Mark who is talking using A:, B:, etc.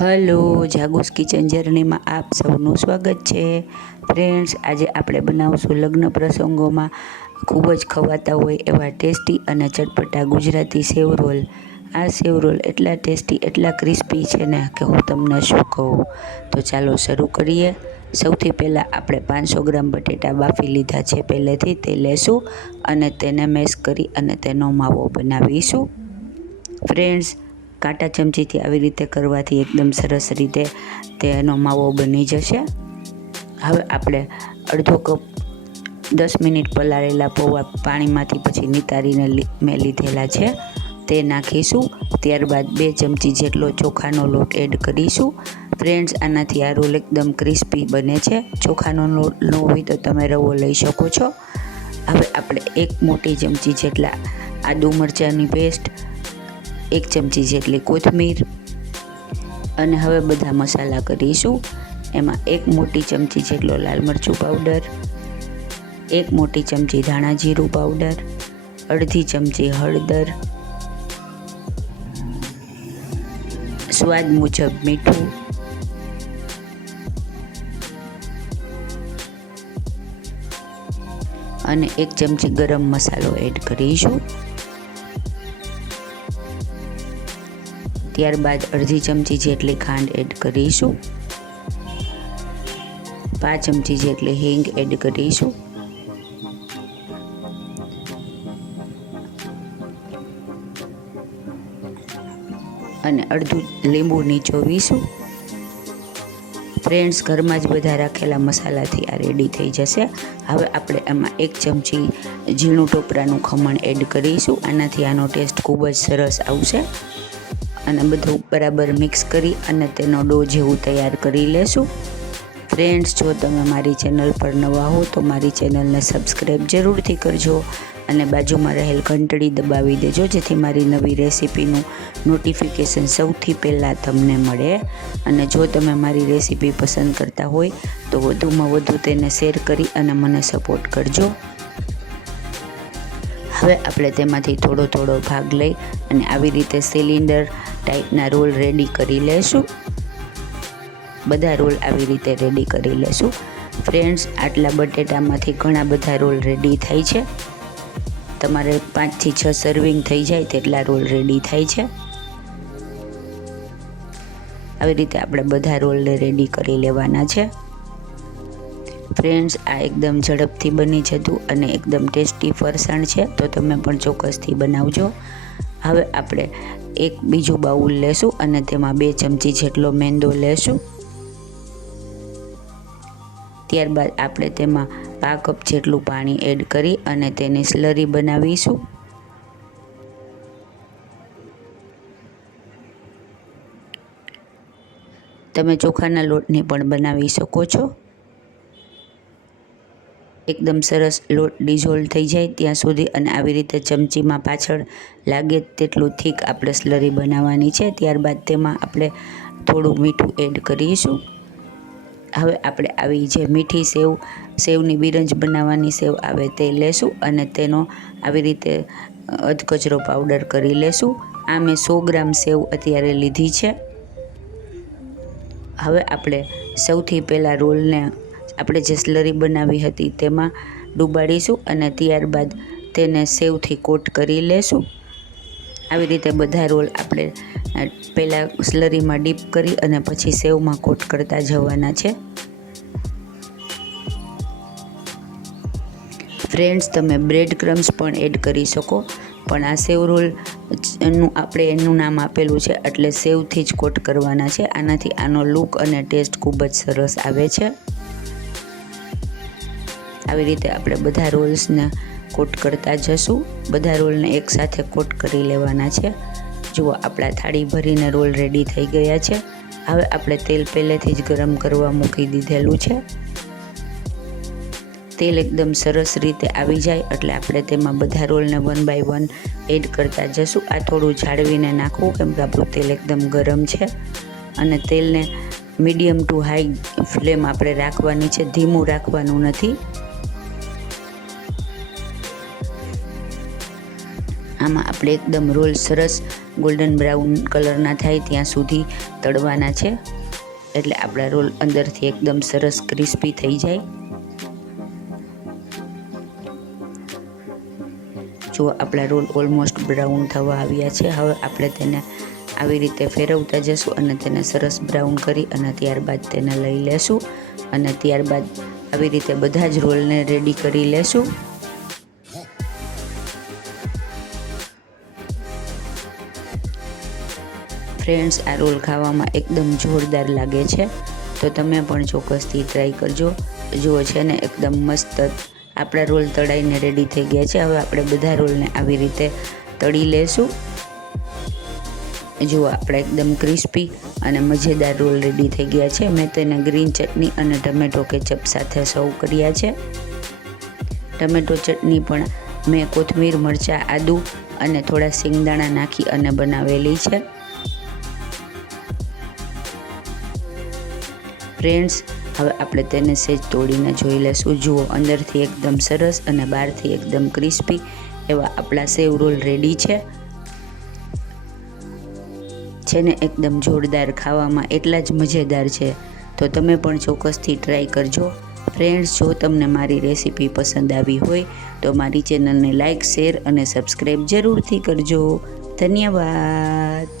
A: Hello, જાગુસ kitchen જર્નીમાં આપ સૌનું સ્વાગત છે. ફ્રેન્ડ્સ, આજે આપણે બનાવશું લગ્ન પ્રસંગોમાં ખૂબ જ ખવાતા હોય એવા ટેસ્ટી અને ચટપટા ગુજરાતી સેવ રોલ આ સેવ રોલ એટલા ટેસ્ટી, એટલા ક્રિસ્પી છે ને કે હું તમને શું કહું? તો ચાલો શરૂ કરીએ. સૌથી પહેલાં આપણે પાંચસો ગ્રામ બટેટા બાફી લીધા છે. પહેલેથી તે લેશું અને તેને મેશ કરી અને તેનો માવો બનાવીશું. ફ્રેન્ડ્સ કાંટા ચમચીથી આવી રીતે કરવાથી એકદમ સરસ રીતે તેનો માવો બની જશે. હવે આપણે અડધો કપ દસ મિનિટ પલાળેલા પૌવા પાણીમાંથી પછી નિતારીને મેં લીધેલા છે. તે નાખીશું. ત્યારબાદ બે ચમચી જેટલો ચોખાનો લોટ એડ કરીશું. ફ્રેન્ડ્સ, આનાથી આ રોલ એકદમ ક્રિસ્પી બને છે. ચોખાનો લોટ ન હોય તો તમે રવો લઈ શકો છો. હવે આપણે એક મોટી ચમચી જેટલા આદુ મરચાંની પેસ્ટ એક ચમચી જેટલી કોથમીર અને હવે બધા મસાલા કરીશું. એમાં એક મોટી ચમચી જેટલો લાલ મરચું પાવડર એક મોટી ચમચી ધાણા જીરું પાવડર અડધી ચમચી હળદર, સ્વાદ મુજબ મીઠું, અને એક ચમચી ગરમ મસાલો એડ કરીશું. ત્યારબાદ અડધી ચમચી જેટલી ખાંડ એડ કરીશું. પાંચ ચમચી જેટલી હિંગ એડ કરીશું. અને અડધું લીંબુ નીચોવીશું. ફ્રેન્ડ્સ, ઘરમાં જ બધા રાખેલા મસાલાથી આ રેડી થઈ જશે. હવે આપણે એમાં એક ચમચી ઝીણું ટોપરાનું ખમણ એડ કરીશું. આનાથી આનો ટેસ્ટ ખૂબ જ સરસ આવશે. અને બધું બરાબર મિક્સ કરી અને તેનો ડો જેવું તૈયાર કરી લેશું. ફ્રેન્ડ્સ જો તમે મારી ચેનલ પર નવા હો, તો મારી ચેનલને સબસ્ક્રાઈબ જરૂરથી કરજો અને બાજુમાં રહેલ ઘંટડી દબાવી દેજો, જેથી મારી નવી રેસીપીનું નોટિફિકેશન સૌથી પહેલાં તમને મળે. અને જો તમે મારી રેસીપી પસંદ કરતા હોય, તો વધુમાં વધુ તેને શેર કરી અને મને સપોર્ટ કરજો. હવે આપણે તેમાંથી થોડો થોડો ભાગ લઈ અને આવી રીતે સિલિન્ડર ટાઈપના રોલ રેડી કરી લેશું. બધા રોલ આવી રીતે રેડી કરી લેશું. ફ્રેન્ડ્સ, આટલા બટેટામાંથી ઘણા બધા રોલ રેડી થાય છે. તમારે પાંચથી છ સર્વિંગ થઈ જાય તેટલા રોલ રેડી થાય છે. આવી રીતે આપણે બધા રોલને રેડી કરી લેવાના છે. ફ્રેન્ડ્સ, આ એકદમ ઝડપથી બની જતું અને એકદમ ટેસ્ટી ફરસાણ છે, તો તમે પણ ચોક્કસથી બનાવજો. હવે આપણે એક બીજું બાઉલ લેશું અને તેમાં બે ચમચી જેટલો મેંદો લેશું. ત્યારબાદ આપણે તેમાં પા કપ જેટલું પાણી એડ કરી અને તેની સ્લરી બનાવીશું. તમે ચોખાના લોટની પણ બનાવી શકો છો. એકદમ સરસ લોટ ડિઝોલ્વ થઈ જાય ત્યાં સુધી અને આવી રીતે ચમચીમાં પાછળ લાગે તેટલું થીક આપણે સ્લરી બનાવવાની છે. ત્યારબાદ તેમાં આપણે થોડું મીઠું એડ કરીશું. હવે આપણે આવી જે મીઠી સેવ, સેવની બિરંજ બનાવવાની સેવ આવે તે લેશું અને તેનો આવી રીતે અધકચરો પાવડર કરી લેશું. આ મેં સો ગ્રામ સેવ અત્યારે લીધી છે. હવે આપણે સૌથી પહેલાં રોલને આપણે જે સ્લરી બનાવી હતી તેમાં ડૂબાડીશું અને ત્યારબાદ તેને સેવથી કોટ કરી લેશું. આવી રીતે બધા રોલ આપણે પહેલાં સ્લરીમાં ડીપ કરી અને પછી સેવમાં કોટ કરતા જવાના છે. ફ્રેન્ડ્સ, તમે બ્રેડ ક્રમ્સ પણ એડ કરી શકો, પણ આ સેવ રોલ એનું આપણે એનું નામ આપેલું છે એટલે સેવથી જ કોટ કરવાના છે. આનાથી આનો લુક અને ટેસ્ટ ખૂબ જ સરસ આવે છે. આવી રીતે આપણે બધા રોલ્સને કોટ કરતા જશું. બધા રોલને એકસાથે કોટ કરી લેવાના છે. જુઓ, આપણા થાળી ભરીને રોલ રેડી થઈ ગયા છે. હવે આપણે તેલ પહેલેથી જ ગરમ કરવા મૂકી દીધેલું છે. તેલ એકદમ સરસ રીતે આવી જાય, એટલે આપણે તેમાં બધા રોલને વન બાય વન એડ કરતા જશું. આ થોડું જાળવીને નાખવું, કેમ કે આપણું તેલ એકદમ ગરમ છે. અને તેલને મીડિયમ ટુ હાઈ ફ્લેમ આપણે રાખવાની છે. ધીમું રાખવાનું નથી. આમાં આપણે એકદમ રોલ સરસ ગોલ્ડન બ્રાઉન કલરના થાય ત્યાં સુધી તળવાના છે. એટલે આપણા રોલ અંદરથી એકદમ સરસ ક્રિસ્પી થઈ જાય. જો આપણા રોલ ઓલમોસ્ટ બ્રાઉન થવા આવ્યા છે, હવે આપણે તેને આવી રીતે ફેરવતા જશું અને તેને સરસ બ્રાઉન કરી અને ત્યારબાદ તેને લઈ લેશું. અને ત્યારબાદ આવી રીતે બધા જ રોલને રેડી કરી લેશું. ફ્રેન્ડ્સ આ રોલ ખાવામાં એકદમ જોરદાર લાગે છે. તો તમે પણ ચોક્કસથી ટ્રાય કરજો. જુઓ છે ને, એકદમ મસ્ત આપણા રોલ તળાઈને રેડી થઈ ગયા છે. હવે આપણે બધા રોલને આવી રીતે તળી લેશું. જુઓ, આપણા એકદમ ક્રિસ્પી અને મજેદાર રોલ રેડી થઈ ગયા છે. મેં તેને ગ્રીન ચટણી અને ટમેટો કેચપ સાથે સર્વ કર્યા છે. ટમેટો ચટણી પણ મેં કોથમીર, મરચાં, આદું અને થોડા શિંગદાણા નાખી અને બનાવેલી છે. ફ્રેન્ડ્સ હવે આપણે તેને સેજ તોડીને જોઈ લેશું. જુઓ, અંદરથી એકદમ સરસ અને બહારથી એકદમ ક્રિસ્પી એવા આપણા સેવ રોલ રેડી છે. છે ને એકદમ જોરદાર ખાવામાં એટલા જ મજેદાર છે. તો તમે પણ ચોક્કસથી ટ્રાય કરજો. ફ્રેન્ડ્સ જો તમને મારી રેસીપી પસંદ આવી હોય, તો મારી ચેનલને લાઇક શેર અને સબસ્ક્રાઈબ જરૂરથી કરજો. ધન્યવાદ.